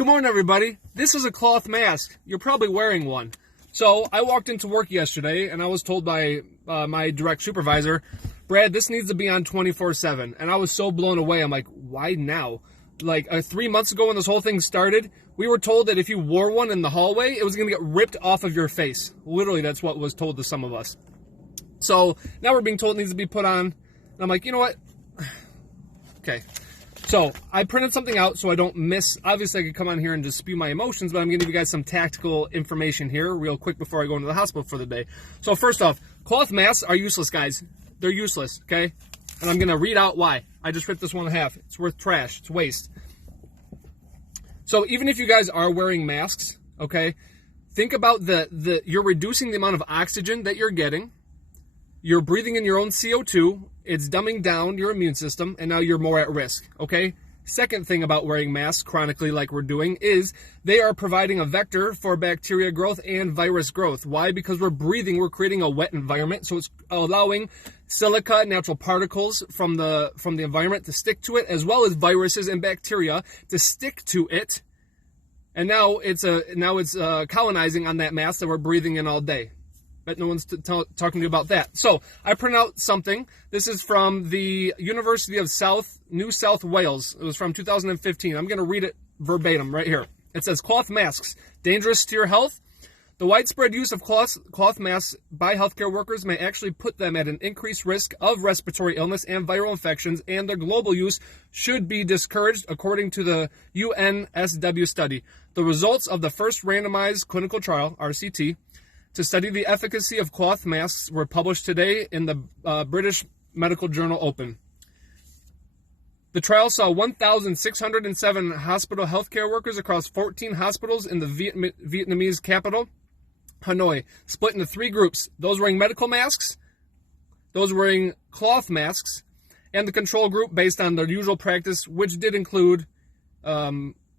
Good morning, everybody. This is a cloth mask. You're probably wearing one. So I walked into work yesterday, and I was told by my direct supervisor, Brad, this needs to be on 24/7. And I was so blown away. I'm like, why now? Like 3 months ago when this whole thing started, we were told that if you wore one in the hallway, it was going to get ripped off of your face. Literally, that's what was told to some of us. So now we're being told it needs to be put on. And I'm like, you know what? Okay. So I printed something out so I don't miss. Obviously, I could come on here and just spew my emotions, but I'm going to give you guys some tactical information here real quick before I go into the hospital for the day. So first off, cloth masks are useless, guys. They're useless, okay? And I'm going to read out why. I just ripped this one in half. It's worth trash. It's waste. So even if you guys are wearing masks, okay, think about you're reducing the amount of oxygen that you're getting. You're breathing in your own CO2. It's dumbing down your immune system, and now you're more at risk, okay? Second thing about wearing masks chronically like we're doing is they are providing a vector for bacteria growth and virus growth. Why? Because we're breathing, we're creating a wet environment, so it's allowing silica, natural particles from the environment to stick to it, as well as viruses and bacteria to stick to it. And now it's colonizing on that mask that we're breathing in all day. But no one's talking to me about that. So I print out something. This is from the University of New South Wales. It was from 2015. I'm going to read it verbatim right here. It says, cloth masks, dangerous to your health. The widespread use of cloth masks by healthcare workers may actually put them at an increased risk of respiratory illness and viral infections, and their global use should be discouraged, according to the UNSW study. The results of the first randomized clinical trial, RCT, to study the efficacy of cloth masks were published today in the British Medical Journal Open. The trial saw 1,607 hospital healthcare workers across 14 hospitals in the Vietnamese capital, Hanoi, split into three groups: those wearing medical masks, those wearing cloth masks, and the control group based on their usual practice, which did include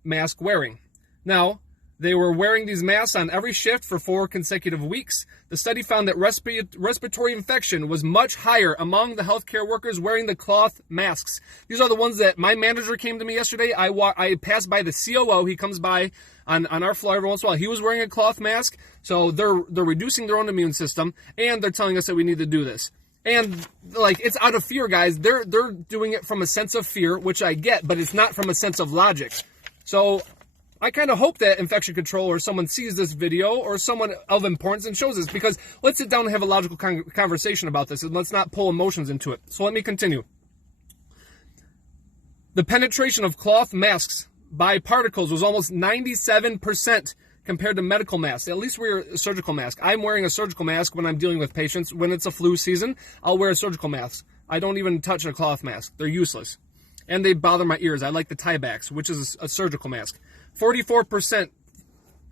mask wearing. Now, they were wearing these masks on every shift for 4 consecutive weeks. The study found that respiratory infection was much higher among the healthcare workers wearing the cloth masks. These are the ones that my manager came to me yesterday. I passed by the COO. He comes by on our floor every once in a while. He was wearing a cloth mask. So they're reducing their own immune system, and they're telling us that we need to do this. And like, it's out of fear, guys. They're doing it from a sense of fear, which I get, but it's not from a sense of logic. So I kind of hope that infection control or someone sees this video or someone of importance and shows this, because let's sit down and have a logical conversation about this, and let's not pull emotions into it. So let me continue. The penetration of cloth masks by particles was almost 97% compared to medical masks. At least wear a surgical mask. I'm wearing a surgical mask when I'm dealing with patients. When it's a flu season, I'll wear a surgical mask. I don't even touch a cloth mask. They're useless. And they bother my ears. I like the Tyvek, which is a surgical mask. 44%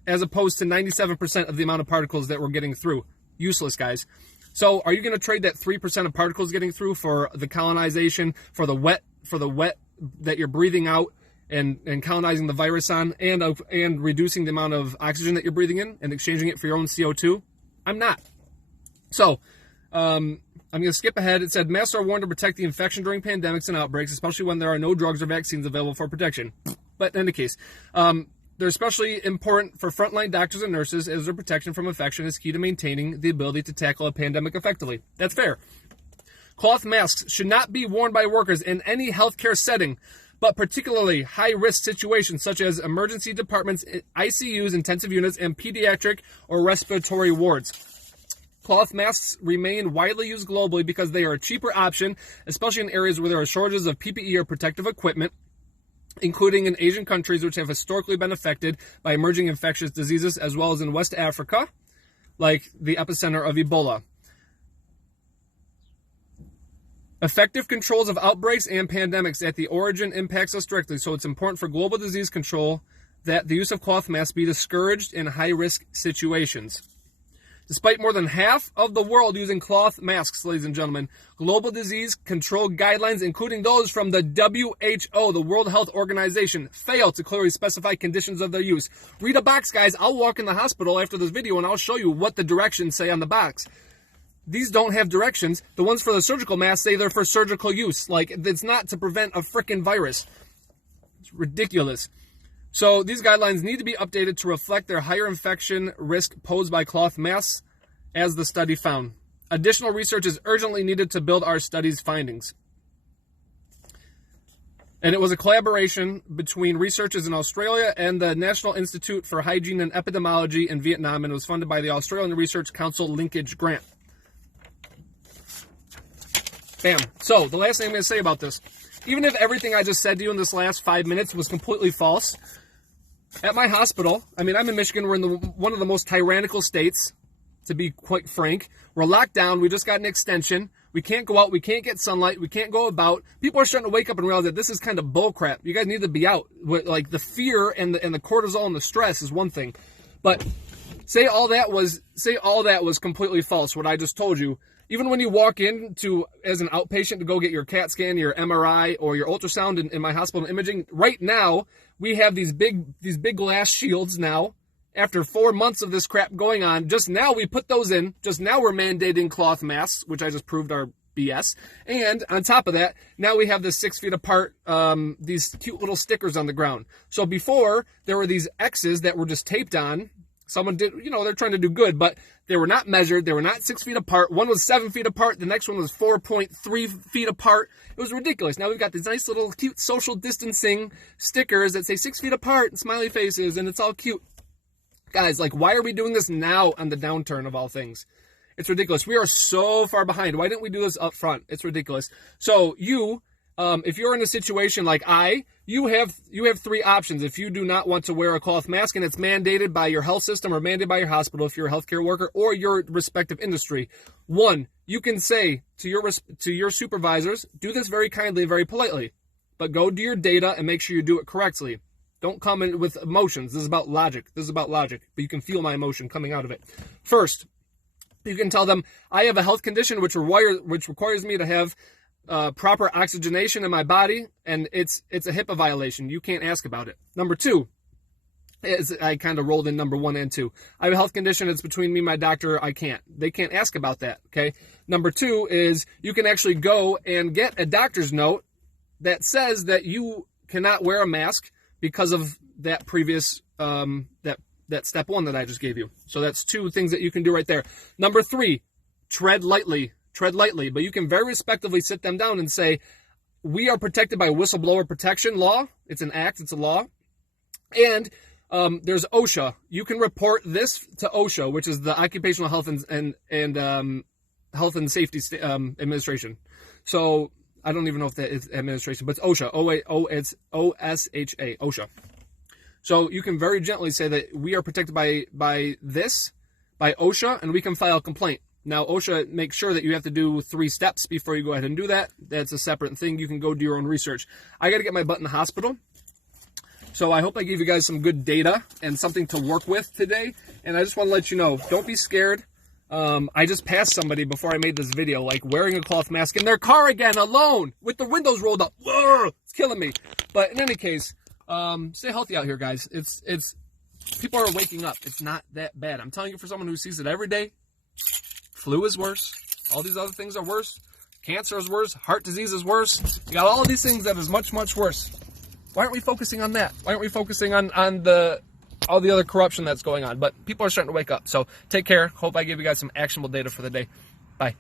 as opposed to 97% of the amount of particles that we're getting through. Useless, guys. So are you going to trade that 3% of particles getting through for the colonization, for the wet that you're breathing out and colonizing the virus on, and reducing the amount of oxygen that you're breathing in and exchanging it for your own CO2? I'm not. So I'm going to skip ahead. It said, masks are worn to protect the infection during pandemics and outbreaks, especially when there are no drugs or vaccines available for protection. But in any case, they're especially important for frontline doctors and nurses, as their protection from infection is key to maintaining the ability to tackle a pandemic effectively. That's fair. Cloth masks should not be worn by workers in any healthcare setting, but particularly high-risk situations such as emergency departments, ICUs, intensive units, and pediatric or respiratory wards. Cloth masks remain widely used globally because they are a cheaper option, especially in areas where there are shortages of PPE or protective equipment, including in Asian countries which have historically been affected by emerging infectious diseases, as well as in West Africa, like the epicenter of Ebola. Effective controls of outbreaks and pandemics at the origin impacts us directly, so it's important for global disease control that the use of cloth masks be discouraged in high-risk situations. Despite more than half of the world using cloth masks, ladies and gentlemen, global disease control guidelines, including those from the WHO, the World Health Organization, fail to clearly specify conditions of their use. Read a box, guys. I'll walk in the hospital after this video and I'll show you what the directions say on the box. These don't have directions. The ones for the surgical masks say they're for surgical use. Like, it's not to prevent a frickin' virus. It's ridiculous. So these guidelines need to be updated to reflect their higher infection risk posed by cloth masks, as the study found. Additional research is urgently needed to build our study's findings. And it was a collaboration between researchers in Australia and the National Institute for Hygiene and Epidemiology in Vietnam, and it was funded by the Australian Research Council Linkage Grant. Bam. So, the last thing I'm going to say about this, even if everything I just said to you in this last 5 minutes was completely false, at my hospital, I mean, I'm in Michigan, we're in one of the most tyrannical states, to be quite frank. We're locked down, we just got an extension. We can't go out. We can't get sunlight. We can't go about. People are starting to wake up and realize that this is kind of bullcrap. You guys need to be out. Like the fear and the cortisol and the stress is one thing, but say all that was completely false. What I just told you. Even when you walk in as an outpatient to go get your CAT scan, your MRI, or your ultrasound in my hospital imaging, right now we have these big glass shields now. After 4 months of this crap going on, just now we put those in. Just now we're mandating cloth masks, which I just proved are BS. And on top of that, now we have the 6 feet apart, these cute little stickers on the ground. So before, there were these X's that were just taped on. Someone did, they're trying to do good, but they were not measured. They were not 6 feet apart. One was 7 feet apart. The next one was 4.3 feet apart. It was ridiculous. Now we've got these nice little cute social distancing stickers that say 6 feet apart and smiley faces, and it's all cute. Guys, why are we doing this now on the downturn of all things? It's ridiculous. We are so far behind. Why didn't we do this up front? It's ridiculous. So if you're in a situation like you have 3 options. If you do not want to wear a cloth mask and it's mandated by your health system or mandated by your hospital, if you're a healthcare worker or your respective industry, 1, you can say to your supervisors, do this very kindly, very politely, but go do your data and make sure you do it correctly. Don't come in with emotions. This is about logic. But you can feel my emotion coming out of it. First, you can tell them, I have a health condition which requires me to have proper oxygenation in my body, and it's a HIPAA violation. You can't ask about it. Number 2, I kind of rolled in number 1 and 2. I have a health condition. It's between me and my doctor. They can't ask about that, okay? Number 2 is you can actually go and get a doctor's note that says that you cannot wear a mask because of that previous, that step 1 that I just gave you. So that's 2 things that you can do right there. Number 3, tread lightly, but you can very respectively sit them down and say, we are protected by whistleblower protection law. It's an act, it's a law. And there's OSHA. You can report this to OSHA, which is the Occupational Health and Health and Safety Administration. So I don't even know if that is administration, but it's OSHA. It's OSHA, OSHA. So you can very gently say that we are protected by OSHA, and we can file a complaint. Now, OSHA makes sure that you have to do 3 steps before you go ahead and do that. That's a separate thing. You can go do your own research. I got to get my butt in the hospital. So I hope I gave you guys some good data and something to work with today. And I just want to let you know, don't be scared. I just passed somebody before I made this video, wearing a cloth mask in their car again, alone, with the windows rolled up. Whoa, it's killing me. But in any case, stay healthy out here, guys. It's people are waking up. It's not that bad. I'm telling you, for someone who sees it every day, flu is worse. All these other things are worse. Cancer is worse. Heart disease is worse. You got all of these things that is much, much worse. Why aren't we focusing on that? Why aren't we focusing on all the other corruption that's going on? But people are starting to wake up. So take care. Hope I gave you guys some actionable data for the day. Bye.